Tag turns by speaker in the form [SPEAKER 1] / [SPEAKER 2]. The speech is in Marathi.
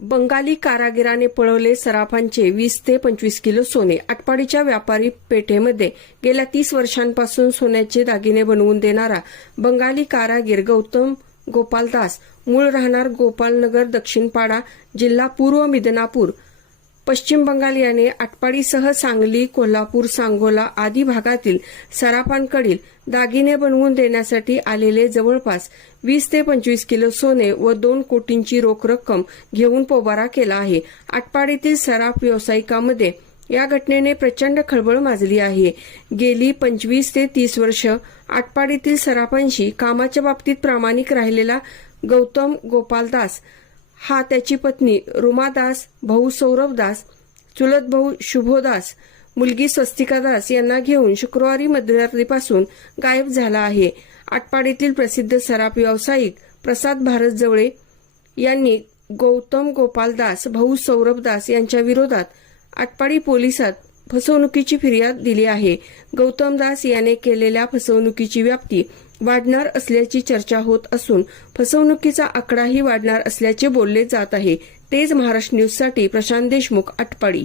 [SPEAKER 1] बंगाली कारागिराने पळवले सराफांचे वीस ते पंचवीस किलो सोने. आटपाडीच्या व्यापारी पेठेमध्ये गेल्या तीस वर्षांपासून सोन्याचे दागिने बनवून देणारा बंगाली कारागीर गौतम गोपालदास मूळ राहणार गोपालनगर दक्षिणपाडा जिल्हा पूर्व मिदनापूर पश्चिम बंगाल याने आटपाडीसह सांगली कोल्हापूर सांगोला आदी भागातील सराफांकडील दागिने बनवून देण्यासाठी आलेले जवळपास वीस ते पंचवीस किलो सोने व दोन कोटींची रोख रक्कम घेऊन पोबारा केला आहे. आटपाडीतील सराफ व्यावसायिकामध्ये या घटनेने प्रचंड खळबळ माजली आहे. गेली पंचवीस ते तीस वर्ष आटपाडीतील सराफांशी कामाच्या बाबतीत प्रामाणिक राहिलेला गौतम गोपालदास हा त्याची पत्नी रुमादास भाऊ सौरभदास चुलत भाऊ शुभोदास मुलगी स्वस्तिका दास यांना घेऊन शुक्रवारी मध्यरात्रीपासून गायब झाला आहे. आटपाडीतील प्रसिद्ध सराफ व्यावसायिक प्रसाद भारत जवळे यांनी गौतम गोपाल दास भाऊ सौरभ दास यांच्या विरोधात आटपाडी पोलिसात फसवणुकीची फिर्याद दिली आहे. गौतम दास याने केलेल्या फसवणुकीची व्याप्ती वाढणार असल्याची चर्चा होत असून फसवणुकीचा आकडाही वाढणार असल्याचे बोलले जात आहे. तेज महाराष्ट्र न्यूजसाठी प्रशांत देशमुख आटपाडी.